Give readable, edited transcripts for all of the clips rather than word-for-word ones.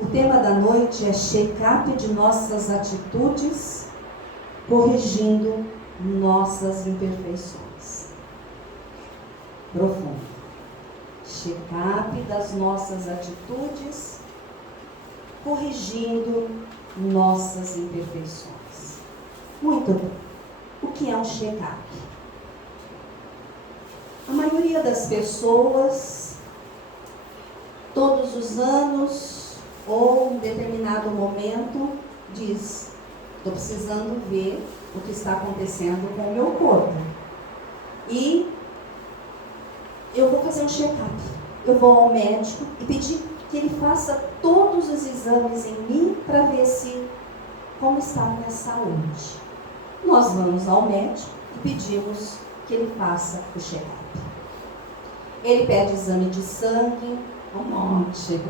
O tema da noite é check-up de nossas atitudes, corrigindo nossas imperfeições. Profundo. Check-up das nossas atitudes, corrigindo nossas imperfeições. Muito bem. O que é um check-up? A maioria das pessoas, todos os anos, ou em determinado momento, diz: estou precisando ver o que está acontecendo com o meu corpo. E eu vou fazer um check-up. Eu vou ao médico e pedir que ele faça todos os exames em mim para ver como está a minha saúde. Nós vamos ao médico e pedimos que ele faça o check-up. Ele pede exame de sangue, um monte,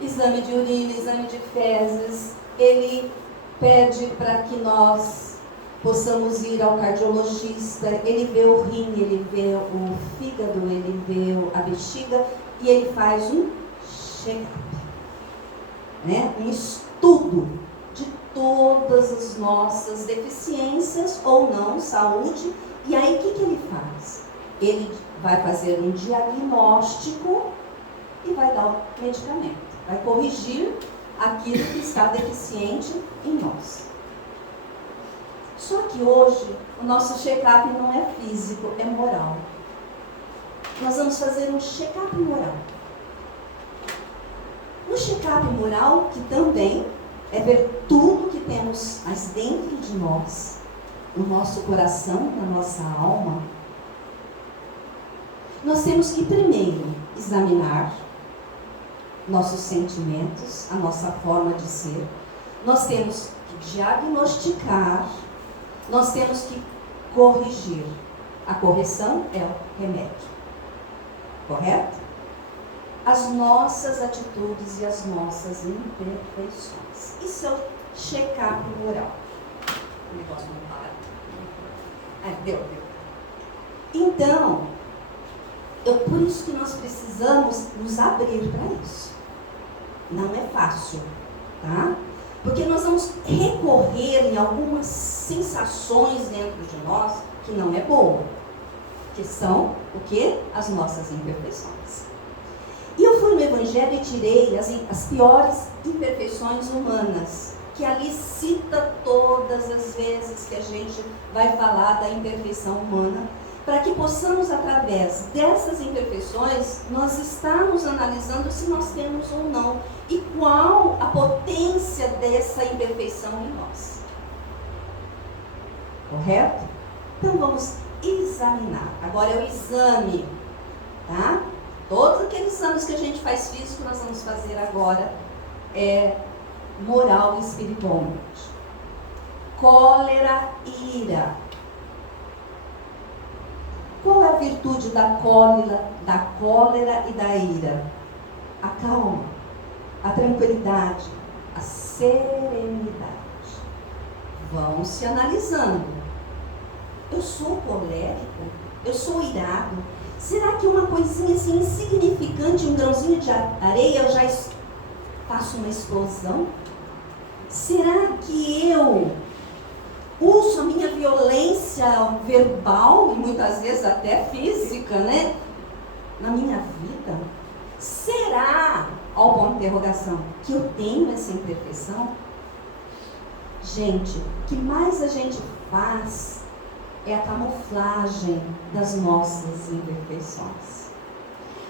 exame de urina, exame de fezes. Ele pede para que nós possamos ir ao cardiologista. Ele vê o rim, ele vê o fígado, ele vê a bexiga e ele faz um check-up, né? Um estudo de todas as nossas deficiências ou não, saúde. E aí o que ele faz? Ele vai fazer um diagnóstico e vai dar o medicamento. Vai corrigir aquilo que está deficiente em nós. Só que hoje o nosso check-up não é físico, é moral. Nós vamos fazer um check-up moral. No check-up moral, que também é ver tudo que temos mais dentro de nós, no nosso coração, na nossa alma, nós temos que primeiro examinar nossos sentimentos, a nossa forma de ser. Nós temos que diagnosticar, nós temos que corrigir. A correção é o remédio. Correto? As nossas atitudes e as nossas imperfeições. Isso é o check-up moral. O negócio não para. Deu. Então, por isso que nós precisamos nos abrir para isso. Não é fácil, tá? Porque nós vamos recorrer em algumas sensações dentro de nós que não é boa. Que são o quê? As nossas imperfeições. E eu fui no Evangelho e tirei as piores imperfeições humanas, que ali cita todas as vezes que a gente vai falar da imperfeição humana, para que possamos, através dessas imperfeições, nós estarmos analisando se nós temos ou não, e qual a potência dessa imperfeição em nós. Correto? Então vamos examinar. Agora é o exame, tá? Todos aqueles exames que a gente faz físico, nós vamos fazer agora moral e espiritualmente. Cólera e ira. Qual é a virtude da cólera e da ira? A calma, a tranquilidade, a serenidade. Vão se analisando. Eu sou colérico? Eu sou irado? Será que uma coisinha assim insignificante, um grãozinho de areia, eu já faço uma explosão? Será que eu uso a minha violência verbal, e muitas vezes até física, né? Na minha vida? Será, ó ponto de interrogação, que eu tenho essa imperfeição? Gente, o que mais a gente faz é a camuflagem das nossas imperfeições.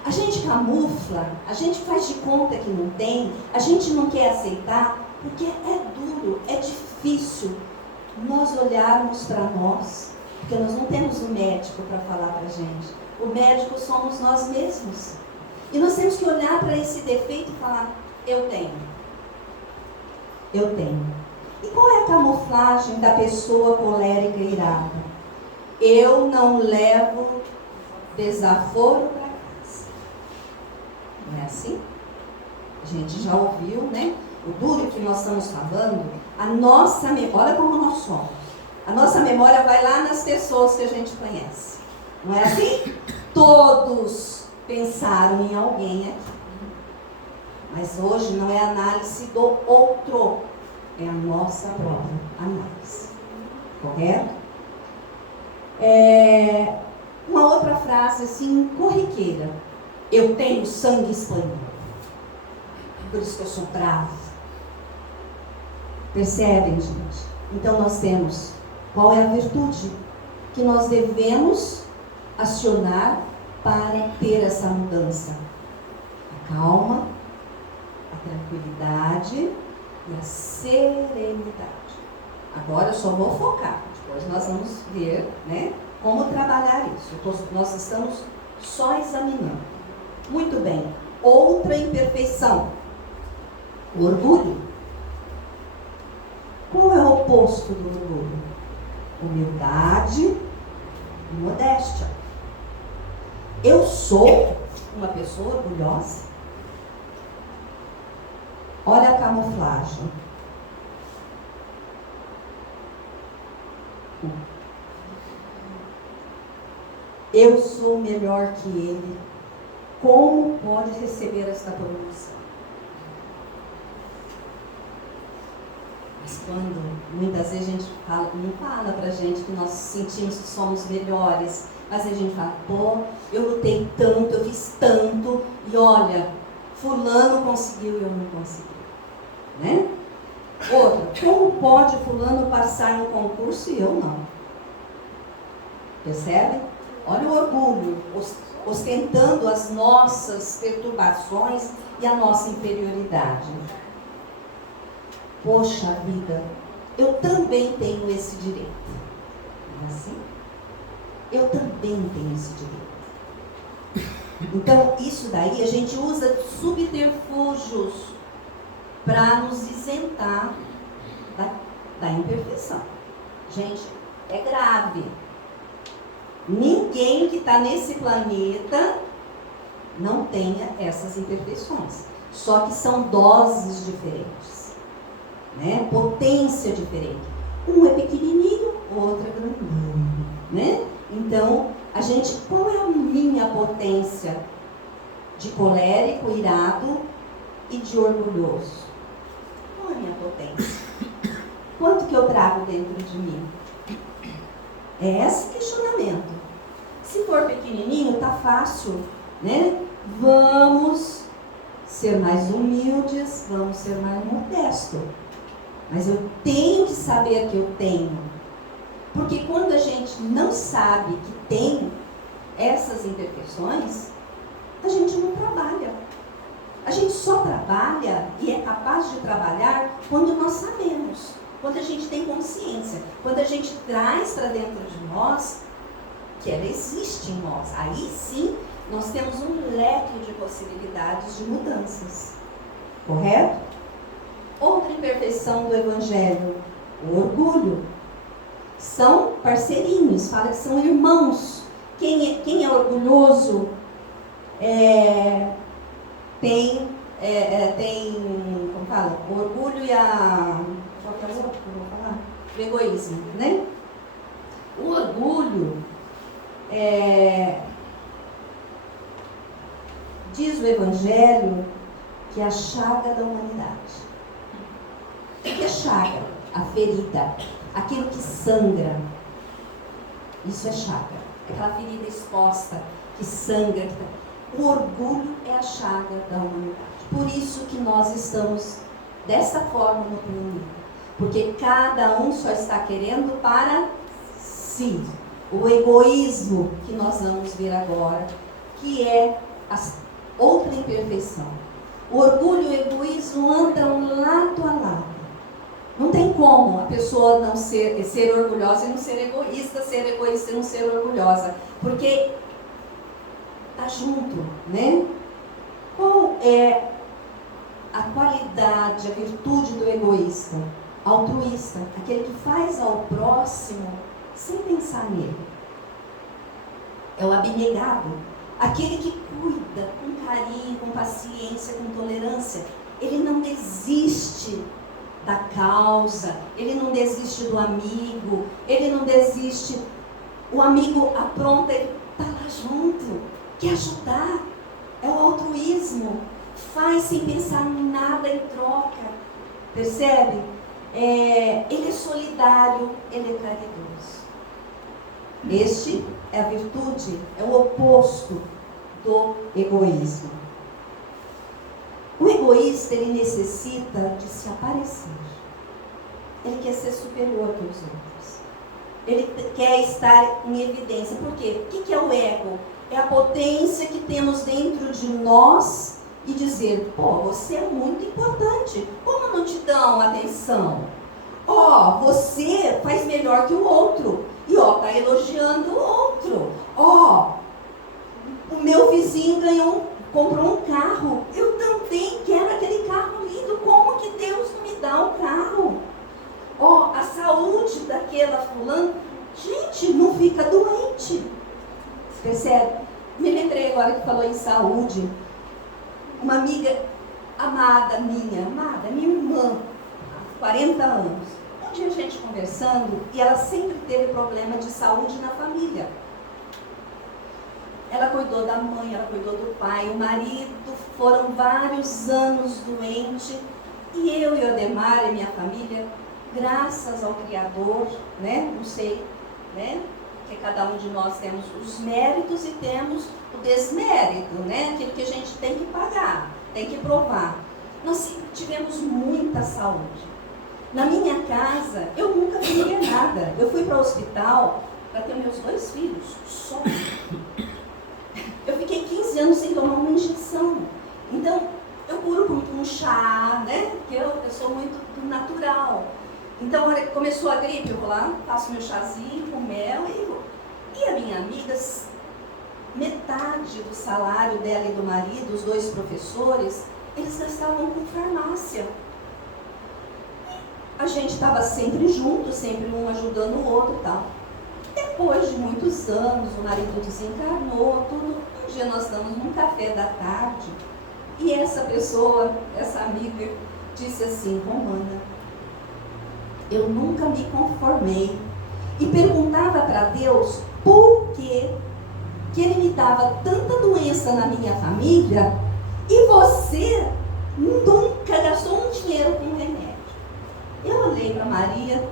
A gente camufla, a gente faz de conta que não tem, a gente não quer aceitar, porque é duro, é difícil nós olharmos para nós, porque nós não temos um médico para falar para a gente. O médico somos nós mesmos. E nós temos que olhar para esse defeito e falar: eu tenho. Eu tenho. E qual é a camuflagem da pessoa colérica e irada? Eu não levo desaforo para casa. Não é assim? A gente já ouviu, né? O duro que nós estamos falando, a nossa memória, olha como nós somos. A nossa memória vai lá nas pessoas que a gente conhece. Não é assim? Todos pensaram em alguém aqui. Mas hoje não é a análise do outro, é a nossa própria análise. Correto? Uma outra frase assim, corriqueira. Eu tenho sangue espanhol. Por isso que eu sou bravo. Percebem, gente? Então nós temos qual é a virtude que nós devemos acionar para ter essa mudança? A calma, a tranquilidade e a serenidade. Agora eu só vou focar, depois nós vamos ver, né, como trabalhar isso. Nós estamos só examinando. Muito bem. Outra imperfeição. O orgulho. Qual é o oposto do orgulho? Humildade e modéstia. Eu sou uma pessoa orgulhosa? Olha a camuflagem. Eu sou melhor que ele. Como pode receber esta promoção? Mas quando muitas vezes a gente fala, não fala pra gente que nós sentimos que somos melhores, mas a gente fala, pô, eu lutei tanto, eu fiz tanto, e olha, fulano conseguiu e eu não consegui, né? Outra, como pode fulano passar no concurso e eu não? Percebe? Olha o orgulho, ostentando as nossas perturbações e a nossa inferioridade. Poxa vida, eu também tenho esse direito. Não é assim? Eu também tenho esse direito. Então, isso daí a gente usa subterfúgios para nos isentar da imperfeição. Gente, é grave. Ninguém que está nesse planeta não tenha essas imperfeições. Só que são doses diferentes, né? Potência diferente. Um é pequenininho, o outro é grandinho, né? Então, qual é a minha potência de colérico, irado e de orgulhoso? Qual é a minha potência? Quanto que eu trago dentro de mim? É esse questionamento. Se for pequenininho, tá fácil, né? Vamos ser mais humildes, vamos ser mais modestos. Mas eu tenho que saber que eu tenho. Porque quando a gente não sabe que tem essas imperfeições, a gente não trabalha. A gente só trabalha e é capaz de trabalhar quando nós sabemos, quando a gente tem consciência, quando a gente traz para dentro de nós que ela existe em nós. Aí sim, nós temos um leque de possibilidades de mudanças. Correto? Outra imperfeição do Evangelho, o orgulho. São parceirinhos, fala que são irmãos. Quem é orgulhoso tem, como fala? O orgulho e a... Qual que é o outro que eu vou falar? O egoísmo, né? O orgulho, diz o Evangelho, que é a chaga da humanidade. O que é chaga? A ferida. Aquilo que sangra. Isso é chaga. Aquela ferida exposta, que sangra. O orgulho é a chaga da humanidade. Por isso que nós estamos dessa forma no planeta. Porque cada um só está querendo para si. O egoísmo que nós vamos ver agora, que é a outra imperfeição. O orgulho e o egoísmo andam lado a lado. Não tem como a pessoa não ser orgulhosa e não ser egoísta e não ser orgulhosa. Porque está junto, né? Qual é a qualidade, a virtude do egoísta? Altruísta, aquele que faz ao próximo sem pensar nele. É o abnegado, aquele que cuida com carinho, com paciência, com tolerância. Ele não desiste da causa, ele não desiste do amigo, ele não desiste. O amigo apronta, ele está lá junto, quer ajudar. É o altruísmo. faz sem pensar em nada em troca, percebe? Ele é solidário, ele é caridoso. Este é a virtude, é o oposto do egoísmo. O egoísta, ele necessita de se aparecer. Ele quer ser superior que os outros. Ele quer estar em evidência. Por quê? O que é o ego? É a potência que temos dentro de nós e dizer, você é muito importante. Como não te dão atenção? Você faz melhor que o outro. E tá elogiando o outro. O meu vizinho comprou um carro. Eu também quero aquele carro lindo. Como que Deus não me dá um carro? A saúde daquela fulana. Gente, não fica doente. Percebe? Me lembrei agora que falou em saúde. Uma amiga amada, minha irmã, há 40 anos. Um dia a gente conversando, e ela sempre teve problema de saúde na família. Ela cuidou da mãe, ela cuidou do pai, o marido, foram vários anos doente. E eu e o Ademar e minha família, graças ao Criador, né? Não sei, né? Porque cada um de nós temos os méritos e temos o desmérito, né? Aquilo que a gente tem que pagar, tem que provar. Nós tivemos muita saúde. Na minha casa, eu nunca peguei nada. Eu fui para o hospital para ter meus 2 filhos, só. Eu fiquei 15 anos sem tomar uma injeção. Então, eu curo com chá, né? Porque eu sou muito do natural. Então, a hora que começou a gripe, eu vou lá, faço meu chazinho com mel e vou. E a minha amiga, metade do salário dela e do marido, os 2 professores, eles gastavam com farmácia. A gente estava sempre junto, sempre um ajudando o outro e tal. Depois de muitos anos, o marido desencarnou, tudo. Um dia nós estamos num café da tarde e essa pessoa, essa amiga, disse assim: Romana, eu nunca me conformei. E perguntava para Deus por que Ele me dava tanta doença na minha família e você nunca gastou um dinheiro com remédio. Eu olhei para Maria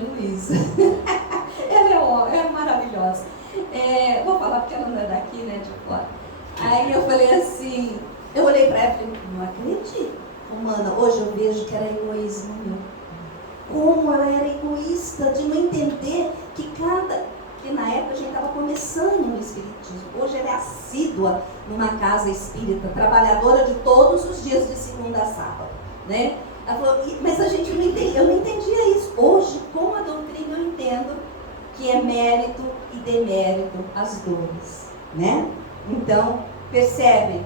Luísa. Ela é maravilhosa. Vou falar porque ela não é daqui, né, de fora. Aí eu falei assim, eu olhei para ela e falei, não acredito, Romana, hoje eu vejo que era egoísmo meu. Como ela era egoísta de não entender que na época a gente estava começando no espiritismo. Hoje ela é assídua numa casa espírita, trabalhadora de todos os dias de segunda a sábado, né? Ela falou, mas a gente não entendia, eu não entendia isso. Hoje, com a doutrina, eu entendo que é mérito e demérito as dores, né? Então, percebe?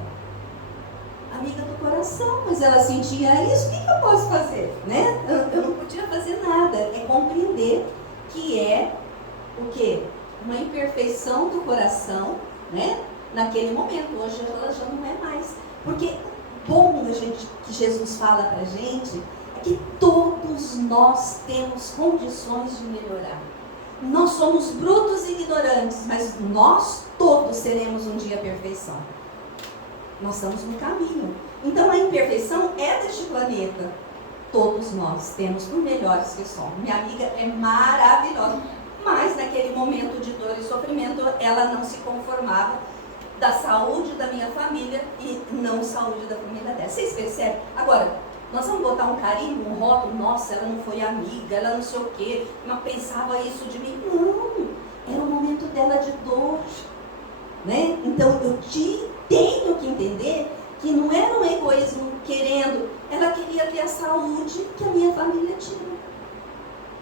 Amiga do coração, mas ela sentia isso, o que eu posso fazer, né? Eu não podia fazer nada, é compreender que é o quê? Uma imperfeição do coração, né? Naquele momento, hoje ela já não é mais, porque bom que Jesus fala pra gente é que todos nós temos condições de melhorar. Nós somos brutos e ignorantes, mas nós todos seremos um dia a perfeição. Nós estamos no caminho. Então a imperfeição é deste planeta. Todos nós temos por melhores que somos. Minha amiga é maravilhosa, mas naquele momento de dor e sofrimento ela não se conformava da saúde da minha família e não saúde da família dela. Vocês percebem? Agora, nós vamos botar um carimbo, um rótulo, nossa, ela não foi amiga, ela não sei o quê, mas pensava isso de mim. Não, era o momento dela de dor, né? Então eu tenho que entender que não era um egoísmo querendo, ela queria ter a saúde que a minha família tinha.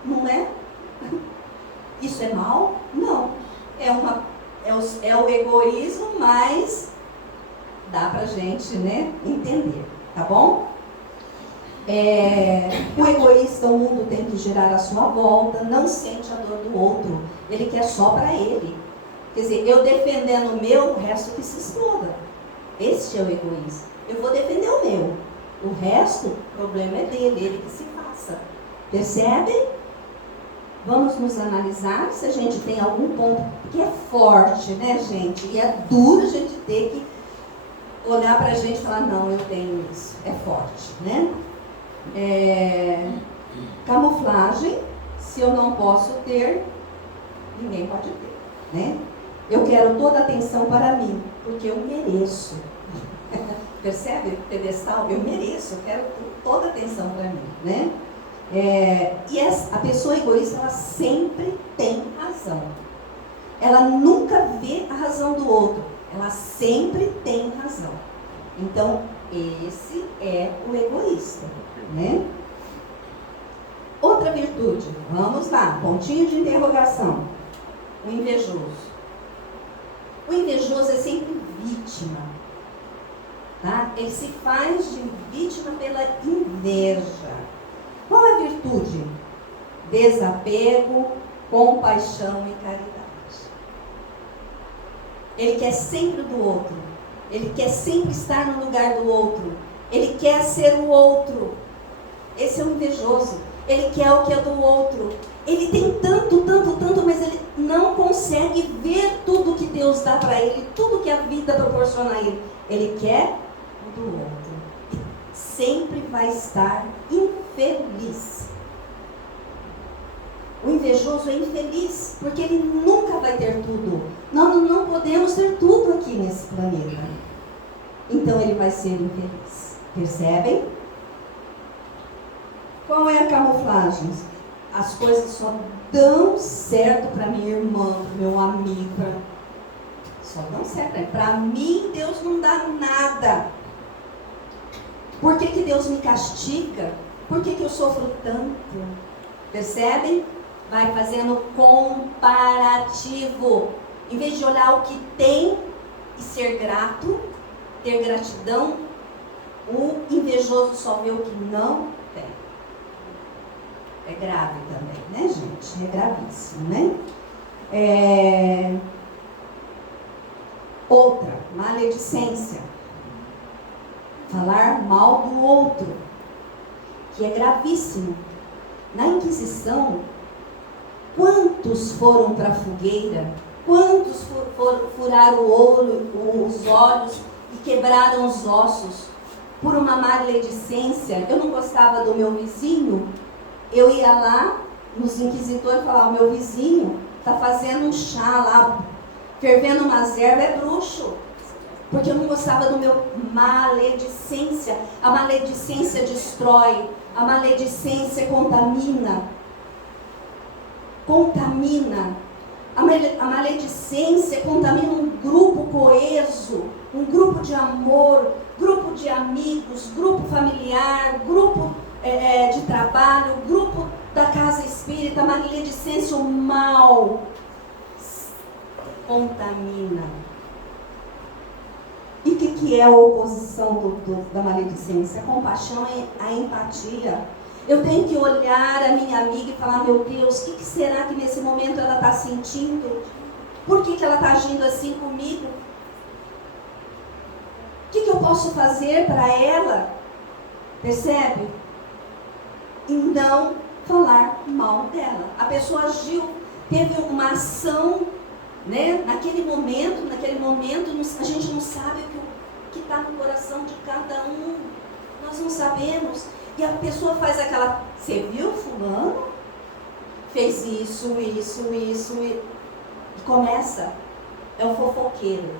Não é? Isso é mal? Não. É o egoísmo, mas dá pra gente, né, entender, tá bom? O egoísta, o mundo tem que girar à sua volta, não sente a dor do outro, ele quer só para ele. Quer dizer, eu defendendo o meu, o resto que se exploda. Este é o egoísmo. Eu vou defender o meu, o resto, o problema é dele, ele que se faça. Percebem? Vamos nos analisar se a gente tem algum ponto que é forte, né, gente? E é duro a gente ter que olhar para a gente e falar, não, eu tenho isso. É forte, né? Camuflagem, se eu não posso ter, ninguém pode ter, né? Eu quero toda a atenção para mim, porque eu mereço. Percebe o pedestal? Eu mereço, eu quero toda a atenção para mim, né? E a pessoa egoísta, ela sempre tem razão. Ela nunca vê a razão do outro. Ela sempre tem razão. Então, esse é o egoísta, né? Outra virtude. Vamos lá, pontinho de interrogação. O invejoso. O invejoso é sempre vítima. Tá? Ele se faz de vítima pela inveja. Qual é a virtude? Desapego, compaixão e caridade. Ele quer sempre do outro. Ele quer sempre estar no lugar do outro. Ele quer ser o outro. Esse é o invejoso. Ele quer o que é do outro. Ele tem tanto, mas ele não consegue ver tudo que Deus dá para ele, tudo que a vida proporciona a ele. Ele quer o do outro. E sempre vai estar infeliz. O invejoso é infeliz, porque ele nunca vai ter tudo. Nós não podemos ter tudo aqui nesse planeta. Então ele vai ser infeliz. Percebem? Qual é a camuflagem? As coisas só dão certo para minha irmã, para meu amigo. Só dão certo. Para mim, Deus não dá nada. Por que Deus me castiga? Por que eu sofro tanto? Percebem? Vai fazendo comparativo. Em vez de olhar o que tem e ser grato, ter gratidão, o invejoso só vê o que não tem. É grave também, né, gente? É gravíssimo, né? Outra, maledicência. Falar mal do outro, que é gravíssimo. Na Inquisição, quantos foram para a fogueira? Quantos furaram os olhos e quebraram os ossos por uma maledicência? Eu não gostava do meu vizinho, eu ia lá nos inquisitores e falava, o meu vizinho está fazendo um chá lá, fervendo umas ervas, é bruxo. Porque eu não gostava do meu maledicência. A maledicência destrói, a maledicência contamina. A maledicência contamina um grupo coeso, um grupo de amor, grupo de amigos, grupo familiar, grupo de trabalho, grupo da casa espírita. A maledicência, o mal, contamina. E o que é a oposição da maledicência? A compaixão é a empatia. Eu tenho que olhar a minha amiga e falar, meu Deus, o que será que nesse momento ela está sentindo? Por que ela está agindo assim comigo? O que eu posso fazer para ela? Percebe? E não falar mal dela. A pessoa agiu, teve uma ação, né? Naquele momento, a gente não sabe o que está no coração de cada um. Nós não sabemos. E a pessoa faz aquela, você viu fulano? Fez isso, e começa. É o fofoqueiro,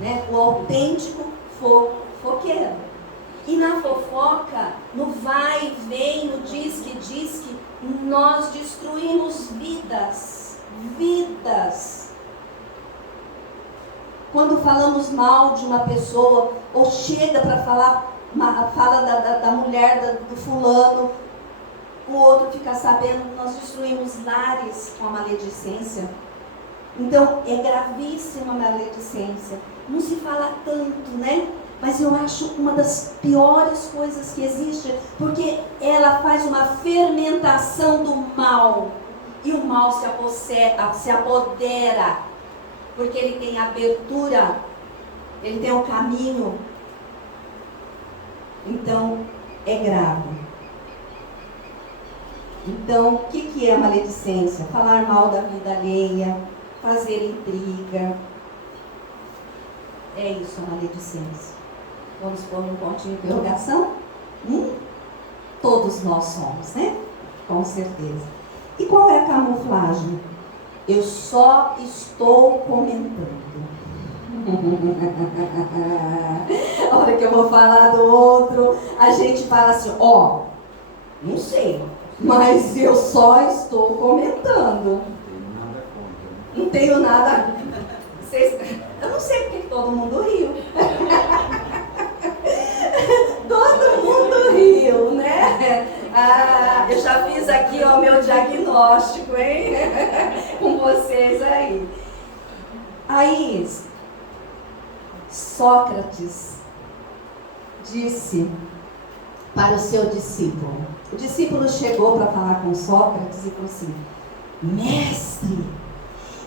né? O autêntico fofoqueiro. E na fofoca, no vai e vem, no diz que, nós destruímos vidas. Quando falamos mal de uma pessoa, ou chega para falar, fala da mulher, do fulano, o outro fica sabendo, nós destruímos lares com a maledicência. Então, é gravíssima a maledicência. Não se fala tanto, né? Mas eu acho uma das piores coisas que existe, porque ela faz uma fermentação do mal. E o mal se apodera, porque ele tem abertura, ele tem o caminho. Então, é grave. Então, o que é a maledicência? Falar mal da vida alheia, fazer intriga, é isso a maledicência? Vamos pôr um ponto de interrogação? Todos nós somos, né? Com certeza. E qual é a camuflagem? Eu só estou comentando. A hora que eu vou falar do outro, a gente fala assim, não sei, mas eu só estou comentando. Não tenho nada. Eu não sei porque todo mundo riu. Todo mundo riu, né? Eu já fiz aqui o meu diagnóstico, hein? Com vocês aí. Aí, Sócrates disse para o seu discípulo. O discípulo chegou para falar com Sócrates e falou assim: mestre,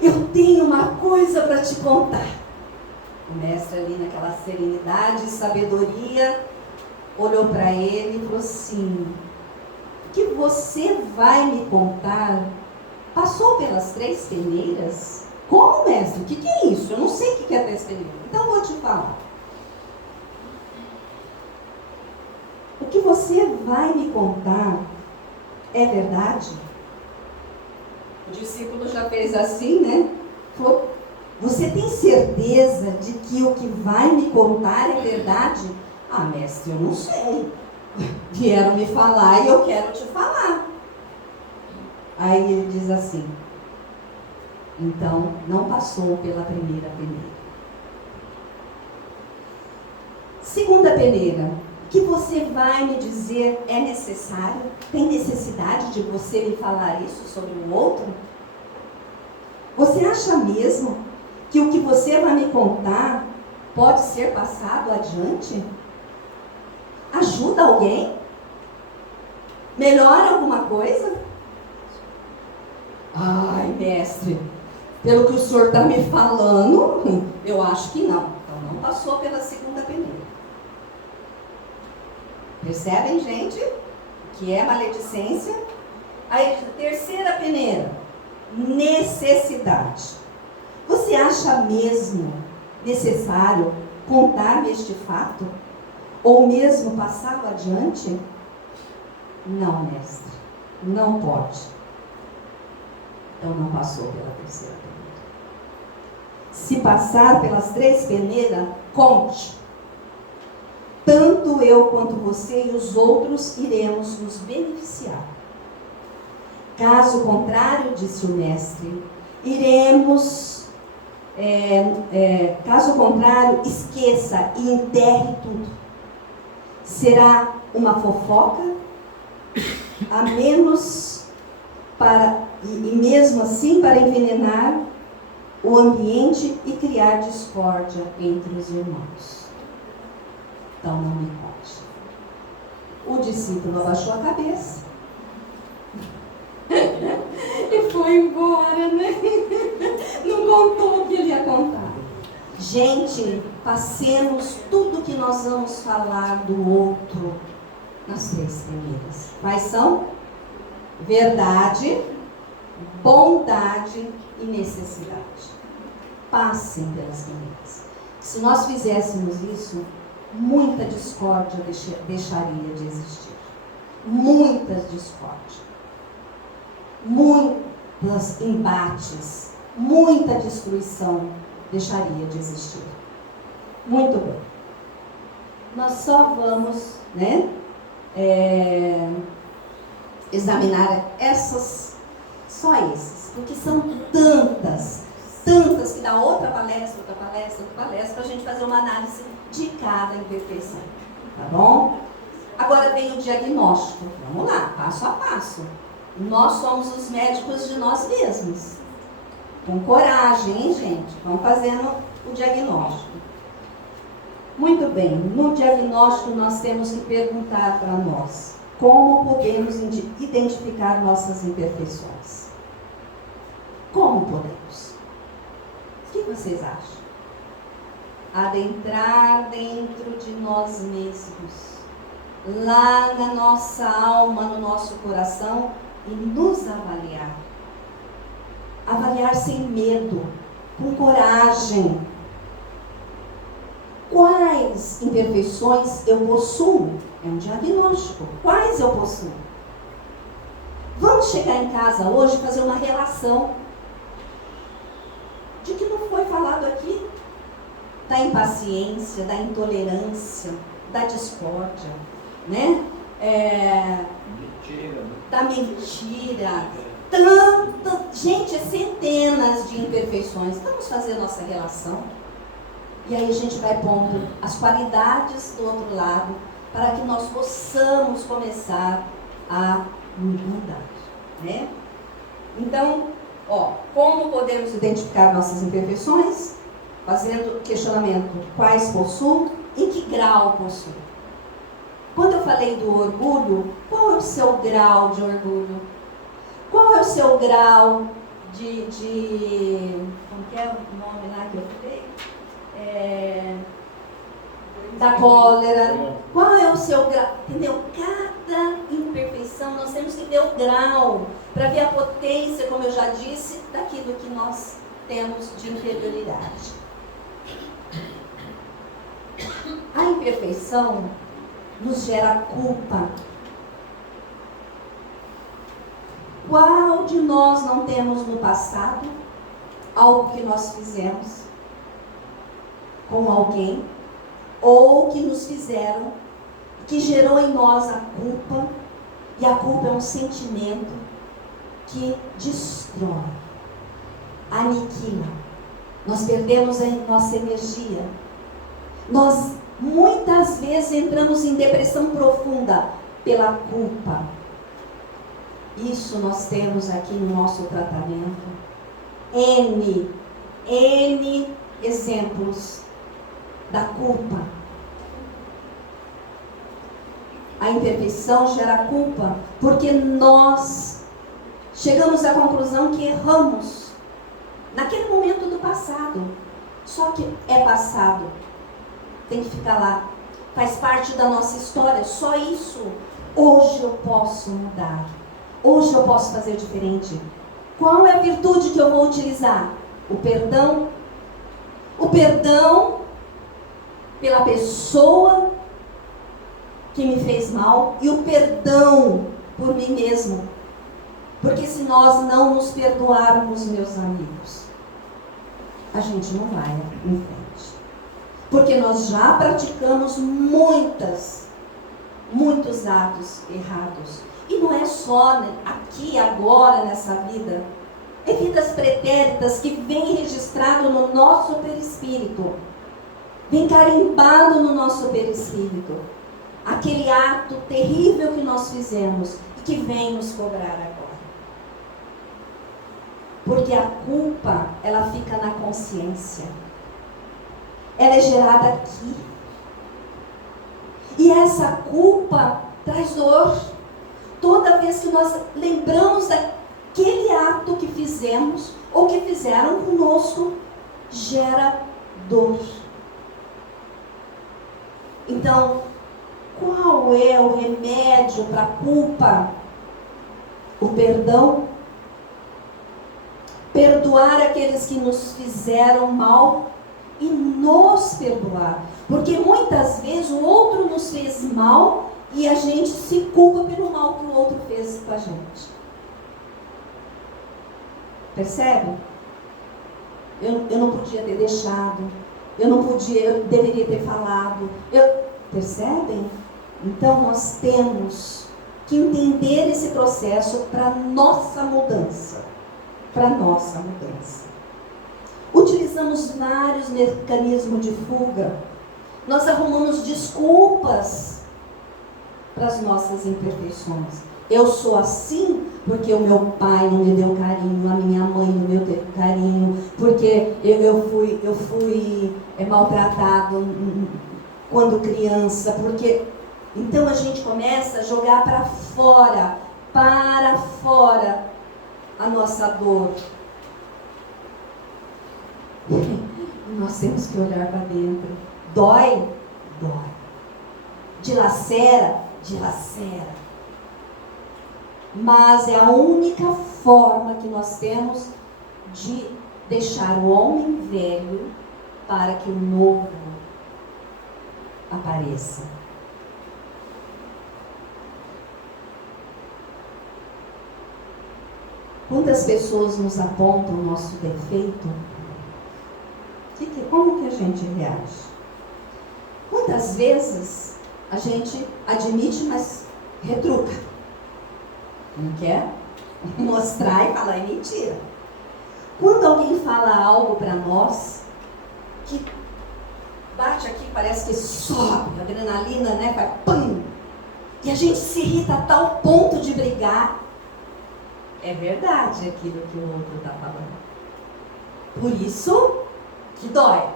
eu tenho uma coisa para te contar. O mestre ali naquela serenidade e sabedoria olhou para ele e falou assim: o que você vai me contar passou pelas 3 peneiras? Como, mestre? O que é isso? Eu não sei o que é 3 peneiras. Então vou te falar. O que você vai me contar é verdade? O discípulo já fez assim, né? Falou: você tem certeza de que o que vai me contar é verdade? Mestre, eu não sei. Vieram me falar e eu quero te falar. Aí ele diz assim: então não passou pela primeira peneira. Segunda peneira: o que você vai me dizer é necessário? Tem necessidade de você me falar isso sobre o outro? Você acha mesmo que o que você vai me contar pode ser passado adiante? Ajuda alguém? Melhora alguma coisa? Ai, mestre, pelo que o senhor está me falando, eu acho que não. Então não passou pela segunda peneira. Percebem, gente? O que é maledicência? Aí, terceira peneira: necessidade. Você acha mesmo necessário contar-me este fato? Ou mesmo passá-lo adiante? Não, mestre, não pode. Então não passou pela terceira peneira. Se passar pelas 3 peneiras, conte. Tanto eu quanto você e os outros iremos nos beneficiar. Caso contrário, disse o mestre, caso contrário, esqueça e enterre tudo. Será uma fofoca, a menos e mesmo assim para envenenar o ambiente e criar discórdia entre os irmãos. Então não me conte. O discípulo abaixou a cabeça e foi embora, né? Não contou o que ele ia contar. Gente, passemos tudo que nós vamos falar do outro nas 3 primeiras. Quais são? Verdade, bondade e necessidade. Passem pelas primeiras. Se nós fizéssemos isso, muita discórdia deixaria de existir. Muitas discórdias. Muitos embates. Muita destruição deixaria de existir. Muito bem. Nós só vamos, examinar só esses, porque são tantas que dá outra palestra, para a gente fazer uma análise de cada imperfeição. Tá bom? Agora vem o diagnóstico. Vamos lá, passo a passo. Nós somos os médicos de nós mesmos. Com coragem, hein, gente? Vamos fazendo o diagnóstico. Muito bem, no diagnóstico nós temos que perguntar para nós: como podemos identificar nossas imperfeições? Como podemos? O que vocês acham? Adentrar dentro de nós mesmos, lá na nossa alma, no nosso coração, e nos avaliar. Avaliar sem medo, com coragem. Quais imperfeições eu possuo? É um diagnóstico. Quais eu possuo? Vamos chegar em casa hoje e fazer uma relação de que não foi falado aqui. Da impaciência, da intolerância, da discórdia, né? Da mentira. Gente, centenas de imperfeições. Vamos fazer a nossa relação. E aí a gente vai pondo as qualidades do outro lado para que nós possamos começar a mudar, né? Então, como podemos identificar nossas imperfeições? Fazendo questionamento, quais possuo, em que grau possuo? Quando eu falei do orgulho, qual é o seu grau de orgulho? Qual é o seu grau de como que é o nome lá que eu falei? Da cólera. Qual é o seu grau? Entendeu? Cada imperfeição nós temos que ver o grau para ver a potência, como eu já disse, daquilo que nós temos de inferioridade. A imperfeição nos gera culpa. Qual de nós não temos no passado algo que nós fizemos com alguém ou que nos fizeram, que gerou em nós a culpa? E a culpa é um sentimento que destrói, aniquila. Nós perdemos a nossa energia. Nós muitas vezes entramos em depressão profunda pela culpa. Isso nós temos aqui no nosso tratamento. N exemplos da culpa. A imperfeição gera culpa porque nós chegamos à conclusão que erramos naquele momento do passado. Só que é passado. Tem que ficar lá. Faz parte da nossa história. Só isso. Hoje eu posso mudar. Hoje eu posso fazer diferente. Qual é a virtude que eu vou utilizar? O perdão. O perdão pela pessoa que me fez mal e o perdão por mim mesmo. Porque se nós não nos perdoarmos, meus amigos, a gente não vai em frente. Porque nós já praticamos muitos atos errados. E não é só aqui, agora, nessa vida. É vidas pretéritas que vem registrado no nosso perispírito. Vem carimbado no nosso perispírito. Aquele ato terrível que nós fizemos e que vem nos cobrar agora. Porque a culpa, ela fica na consciência. Ela é gerada aqui. E essa culpa traz dor. Toda vez que nós lembramos daquele ato que fizemos ou que fizeram conosco, gera dor. Então, qual é o remédio para a culpa? O perdão. Perdoar aqueles que nos fizeram mal e nos perdoar. Porque muitas vezes o outro nos fez mal e a gente se culpa pelo mal que o outro fez com a gente. Percebe? Eu não podia ter deixado. Eu deveria ter falado. Percebem? Então nós temos que entender esse processo para nossa mudança. Para nossa mudança. Utilizamos vários mecanismos de fuga. Nós arrumamos desculpas para as nossas imperfeições. Eu sou assim porque o meu pai não me deu carinho, a minha mãe não me deu carinho, porque eu fui maltratado quando criança, porque... Então a gente começa a jogar para fora a nossa dor. Nós temos que olhar para dentro. Dói? Dói. Dilacera? Dilacera. Mas é a única forma que nós temos de deixar o homem velho para que o novo apareça. Quantas pessoas nos apontam o nosso defeito? Como que a gente reage? Quantas vezes a gente admite, mas retruca? Não quer mostrar e falar é mentira. Quando alguém fala algo para nós, que bate aqui, parece que sobe, a adrenalina, né? Vai pum! E a gente se irrita a tal ponto de brigar. É verdade aquilo que o outro está falando. Por isso que dói.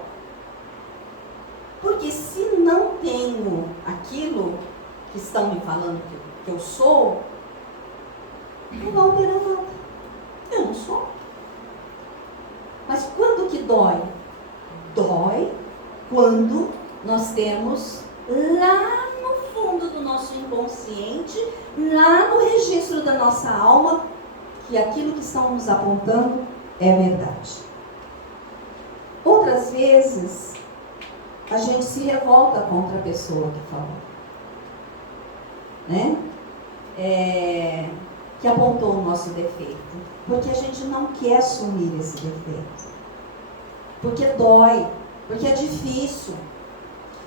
Porque se não tenho aquilo que estão me falando que eu sou, não vai alterar nada. Eu não sou. Mas quando que dói? Dói quando nós temos lá no fundo do nosso inconsciente, lá no registro da nossa alma, que aquilo que estão nos apontando é verdade. Outras vezes, a gente se revolta contra a pessoa que falou, né? Que apontou o nosso defeito. Porque a gente não quer assumir esse defeito. Porque dói, porque é difícil.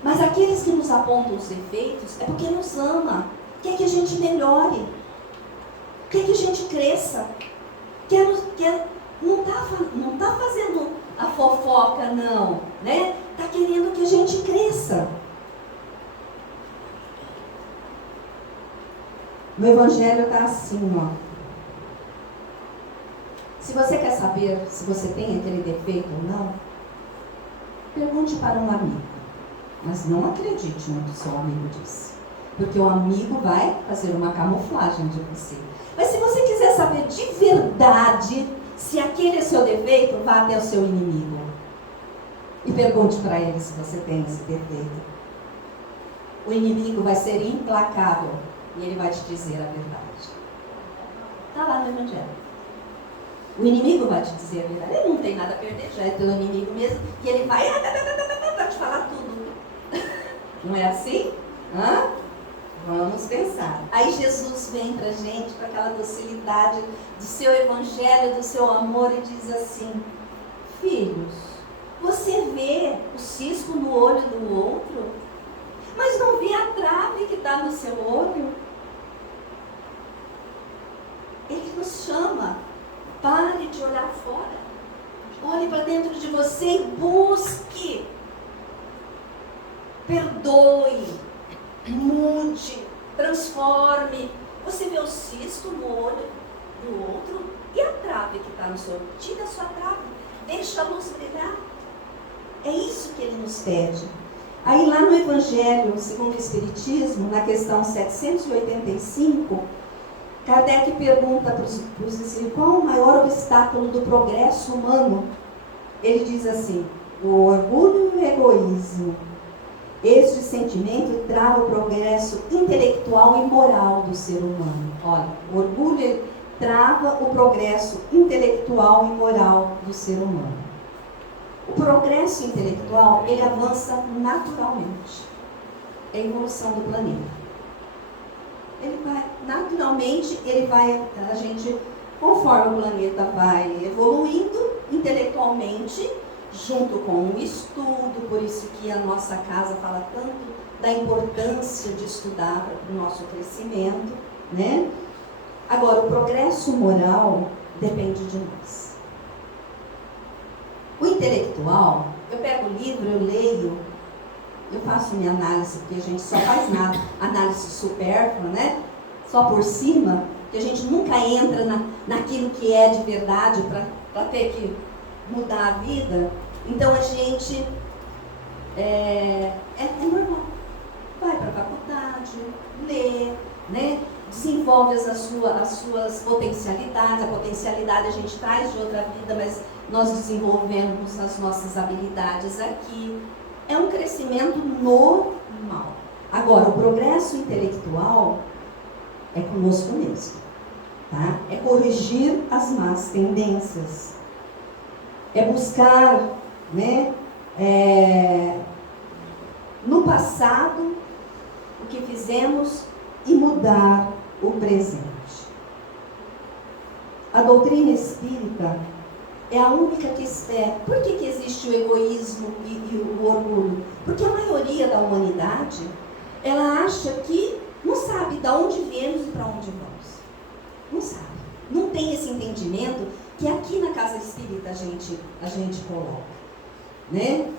Mas aqueles que nos apontam os defeitos é porque nos ama, quer que a gente melhore, quer que a gente cresça, não está fazendo a fofoca, não, né? Está querendo que a gente cresça. No Evangelho está assim, ó. Se você quer saber se você tem aquele defeito ou não, pergunte para um amigo. Mas não acredite no que o seu amigo disse. Porque o amigo vai fazer uma camuflagem de você. Mas se você quiser saber de verdade se aquele é seu defeito, vá até o seu inimigo. E pergunte para ele se você tem esse defeito. O inimigo vai ser implacável e ele vai te dizer a verdade. Está lá no Evangelho. O inimigo vai te dizer a verdade. Ele não tem nada a perder, já é teu inimigo mesmo. E ele vai te falar tudo. Não é assim? Hã? Vamos pensar. Aí Jesus vem pra gente com aquela docilidade do seu evangelho, do seu amor e diz assim: filhos, você vê o cisco no olho do outro, mas não vê a trave que está no seu olho? Ele nos chama, pare de olhar fora, olhe para dentro de você e busque, perdoe, mude, transforme. Você vê o cisco no olho do outro e a trave que está no seu olho? Tira a sua trave, deixa a luz brilhar. É isso que ele nos pede. Aí lá no Evangelho segundo o Espiritismo, na questão 785, Kardec pergunta para os discípulos qual o maior obstáculo do progresso humano. Ele diz assim: o orgulho e o egoísmo. Este sentimento trava o progresso intelectual e moral do ser humano. Olha, o orgulho trava o progresso intelectual e moral do ser humano. O progresso intelectual, ele avança naturalmente. É a evolução do planeta. Ele vai, naturalmente, a gente, conforme o planeta vai evoluindo intelectualmente, junto com o estudo, por isso que a nossa casa fala tanto da importância de estudar para o nosso crescimento, né? Agora, o progresso moral depende de nós. O intelectual, eu pego o livro, eu leio, eu faço minha análise, porque a gente só faz nada, análise supérflua, né? Só por cima, que a gente nunca entra naquilo que é de verdade para ter que mudar a vida. Então a gente é normal. Vai para a faculdade, lê, né? Desenvolve as suas potencialidades. A potencialidade a gente traz de outra vida, mas nós desenvolvemos as nossas habilidades aqui. É um crescimento normal. Agora, o progresso intelectual é conosco mesmo, tá? É corrigir as más tendências. É buscar, né, no passado, o que fizemos e mudar o presente. A doutrina espírita é a única que espera. Por que existe o egoísmo e o orgulho? Porque a maioria da humanidade, ela acha que não sabe de onde viemos e para onde vamos. Não sabe. Não tem esse entendimento que aqui na casa espírita a gente coloca. Né?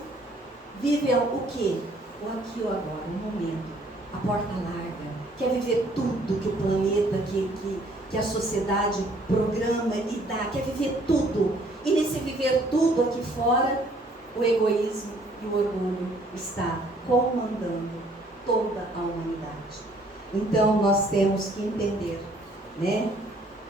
Vive o quê? O aqui e o agora, o momento. A porta larga. Quer viver tudo que o planeta, que a sociedade programa e dá. Quer viver tudo. E nesse viver tudo aqui fora, o egoísmo e o orgulho está comandando toda a humanidade. Então nós temos que entender, né?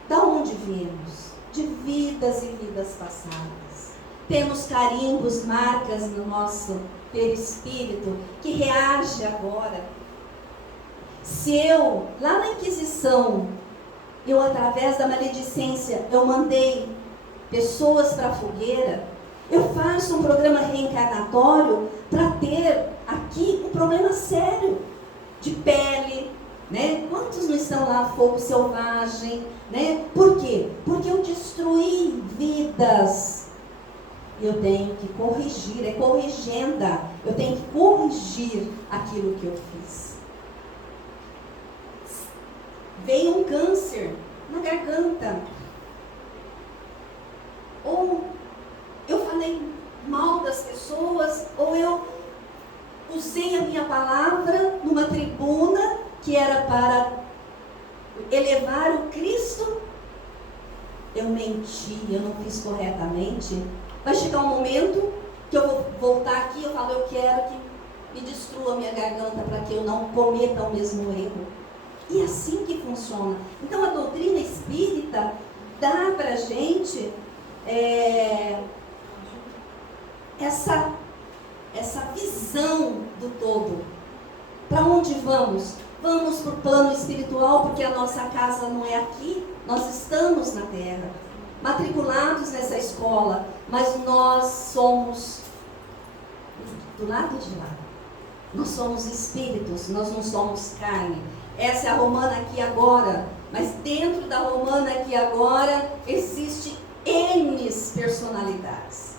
Da onde viemos? De vidas e vidas passadas. Temos carimbos, marcas no nosso perispírito que reage agora. Se eu, lá na Inquisição, através da maledicência, eu mandei pessoas para a fogueira, eu faço um programa reencarnatório para ter aqui um problema sério de pele, né? Quantos não estão lá, fogo selvagem, né? Por quê? Porque eu destruí vidas. Eu tenho que corrigir, é corrigenda. Eu tenho que corrigir aquilo que eu fiz. Veio um câncer na garganta. Ou eu falei mal das pessoas, ou eu usei a minha palavra numa tribuna que era para elevar o Cristo. Eu menti, eu não fiz corretamente. Vai chegar um momento que eu vou voltar aqui e eu falo, eu quero que me destrua a minha garganta para que eu não cometa o mesmo erro. E é assim que funciona. Então a doutrina espírita dá para a gente essa visão do todo. Para onde vamos? Vamos para o plano espiritual, porque a nossa casa não é aqui, nós estamos na Terra, matriculados nessa escola, mas nós somos do lado de lá. Nós somos espíritos, nós não somos carne. Essa é a Romana aqui agora, mas dentro da Romana aqui agora existe N personalidades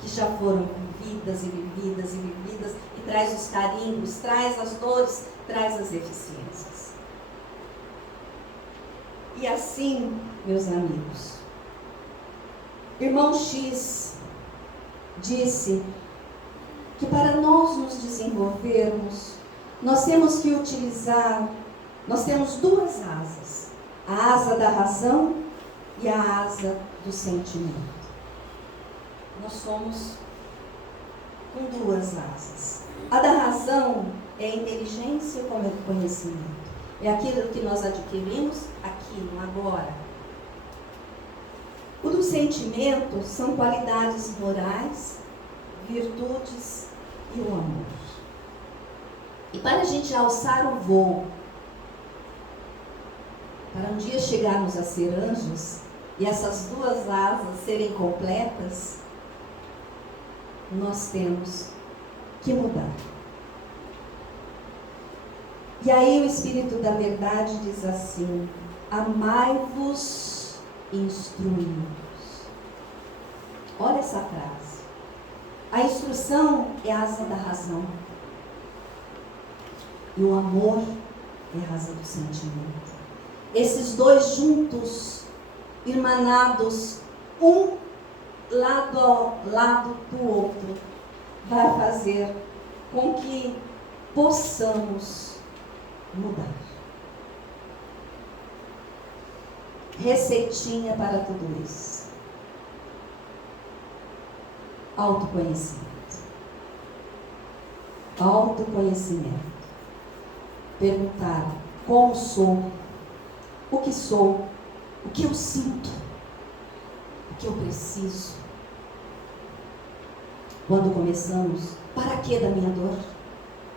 que já foram vividas e vividas e vividas, e traz os carimbos, traz as dores, traz as deficiências. E assim, meus amigos, irmão X disse que para nós nos desenvolvermos, nós temos que utilizar, nós temos duas asas, a asa da razão e a asa do sentimento. Nós somos com duas asas. A da razão é a inteligência como é o conhecimento. É aquilo que nós adquirimos aqui, no agora. O do sentimento são qualidades morais, virtudes e o amor. E para a gente alçar o voo, para um dia chegarmos a ser anjos, e essas duas asas serem completas, nós temos que mudar. E aí o Espírito da Verdade diz assim: amai-vos instruí-vos. Olha essa frase. A instrução é a asa da razão. E o amor é a asa do sentimento. Esses dois juntos, irmanados, um lado ao lado do outro, vai fazer com que possamos mudar. Receitinha para tudo isso: autoconhecimento. Autoconhecimento. Perguntar como sou, o que eu sinto, o que eu preciso. Quando começamos, para que da minha dor?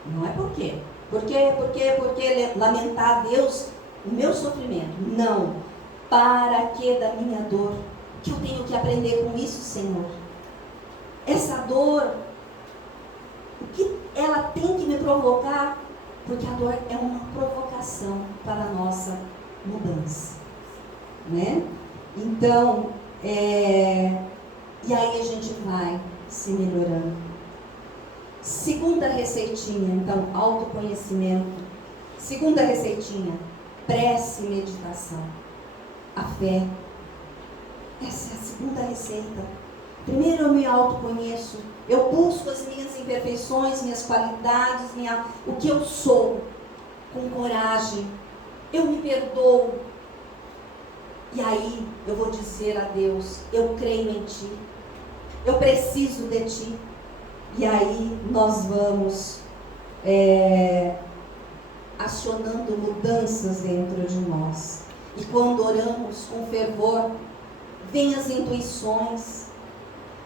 Não é por quê? Porque lamentar a Deus o meu sofrimento. Não. Para que da minha dor? O que eu tenho que aprender com isso, Senhor? Essa dor O que ela tem que me provocar? Porque a dor é uma provocação para a nossa mudança, né? Então, e aí a gente vai se melhorando. Segunda receitinha, então, autoconhecimento. Segunda receitinha, prece e meditação. A fé. Essa é a segunda receita. Primeiro eu me autoconheço. Eu busco as minhas imperfeições, minhas qualidades, o que eu sou, com coragem. Eu me perdoo. E aí eu vou dizer a Deus, eu creio em Ti. Eu preciso de Ti. E aí nós vamos acionando mudanças dentro de nós. E quando oramos com fervor, vem as intuições.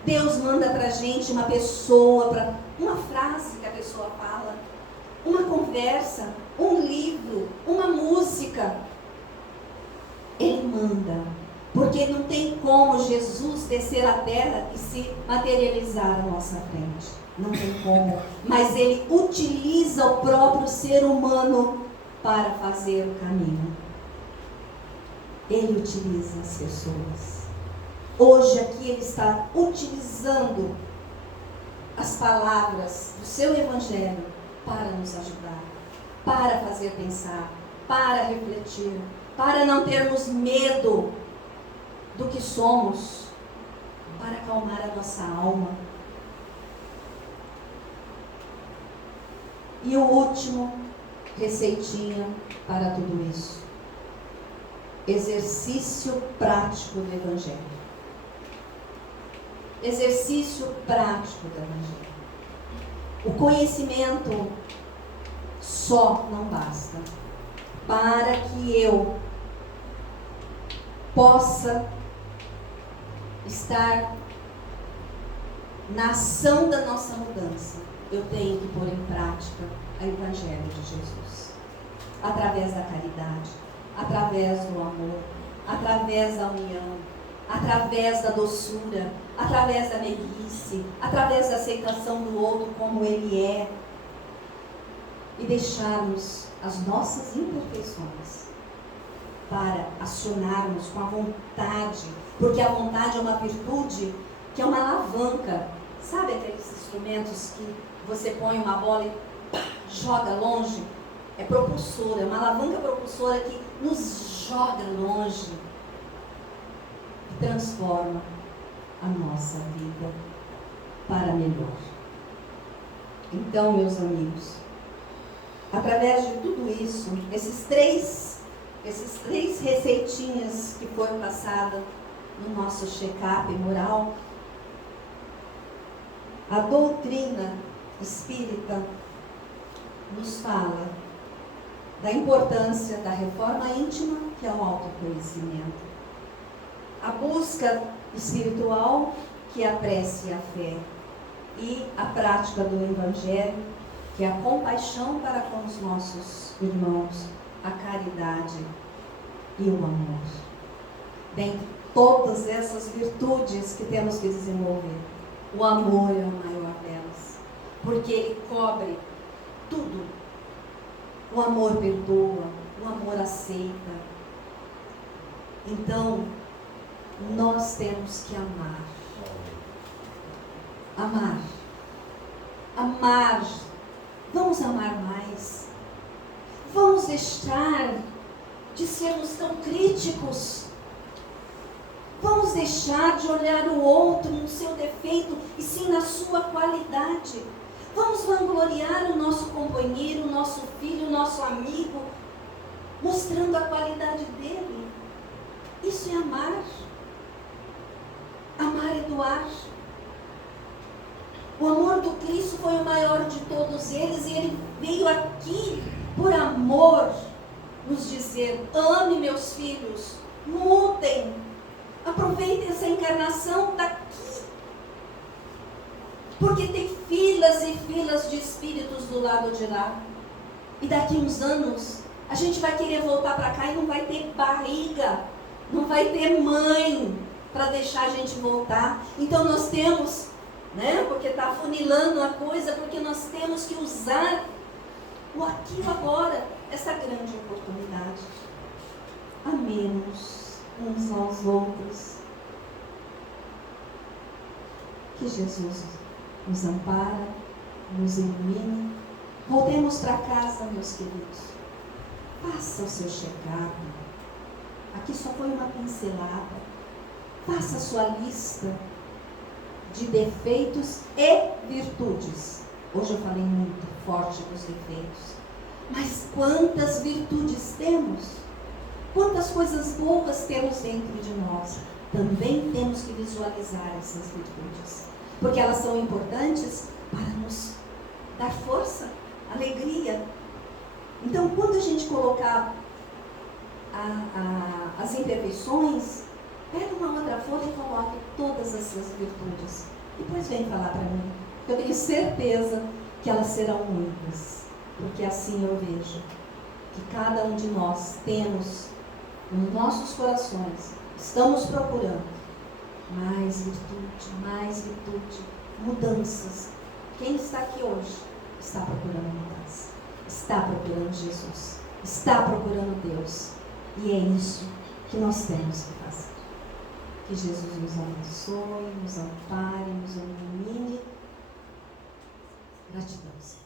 Deus manda para a gente uma pessoa, uma frase que a pessoa fala, uma conversa, um livro, uma música. Ele manda, porque não tem como Jesus descer à terra e se materializar à nossa frente. Não tem como. Mas Ele utiliza o próprio ser humano para fazer o caminho. Ele utiliza as pessoas. Hoje aqui Ele está utilizando as palavras do seu Evangelho para nos ajudar, para fazer pensar, para refletir, para não termos medo do que somos, para acalmar a nossa alma. E o último, receitinha para tudo isso. Exercício prático do Evangelho. Exercício prático do Evangelho. O conhecimento só não basta para que eu possa estar na ação da nossa mudança. Eu tenho que pôr em prática o Evangelho de Jesus. Através da caridade, através do amor, através da união, através da doçura, através da meiguice, através da aceitação do outro como ele é. E deixarmos as nossas imperfeições para acionarmos com a vontade, porque a vontade é uma virtude que é uma alavanca. Sabe aqueles instrumentos que você põe uma bola e pá, joga longe? É propulsora, é uma alavanca propulsora que nos joga longe e transforma a nossa vida para melhor. Então, meus amigos, através de tudo isso, esses três receitinhas que foram passadas no nosso check-up moral, a doutrina espírita nos fala da importância da reforma íntima, que é o autoconhecimento, a busca espiritual, que é a prece e a fé, e a prática do Evangelho, que é a compaixão para com os nossos irmãos, a caridade e o amor. Dentre todas essas virtudes que temos que desenvolver, o amor é a maior delas, porque ele cobre tudo. O amor perdoa, o amor aceita. Então, nós temos que amar. Amar. Amar. Vamos amar mais. Vamos deixar de sermos tão críticos. Vamos deixar de olhar o outro no seu defeito e sim na sua qualidade. Vamos vangloriar o nosso companheiro, o nosso filho, o nosso amigo, mostrando a qualidade dele. Isso é amar. Amar é doar. O amor do Cristo foi o maior de todos eles e ele veio aqui por amor nos dizer: ame meus filhos, mudem, aproveitem essa encarnação daqui. Porque tem filas e filas de espíritos do lado de lá. E daqui uns anos, a gente vai querer voltar para cá e não vai ter barriga, não vai ter mãe para deixar a gente voltar. Então nós temos né? Porque está afunilando a coisa, porque nós temos que usar o aqui e agora, essa grande oportunidade. Amemos uns aos outros. Que Jesus nos ampara, nos ilumine. Voltemos para casa, meus queridos. Faça o seu check-up. Aqui só foi uma pincelada. Faça a sua lista de defeitos e virtudes. Hoje eu falei muito forte dos defeitos. Mas quantas virtudes temos? Quantas coisas boas temos dentro de nós? Também temos que visualizar essas virtudes. Porque elas são importantes para nos dar força, alegria. Então, quando a gente colocar as imperfeições, pega uma outra folha e coloque todas essas virtudes. Depois vem falar para mim. Eu tenho certeza que elas serão muitas. Porque assim eu vejo que cada um de nós temos nos nossos corações, estamos procurando mais virtude, mudanças. Quem está aqui hoje está procurando mudança, está procurando Jesus, está procurando Deus. E é isso que nós temos que fazer. Que Jesus nos abençoe, nos ampare, nos ilumine. Gratidão.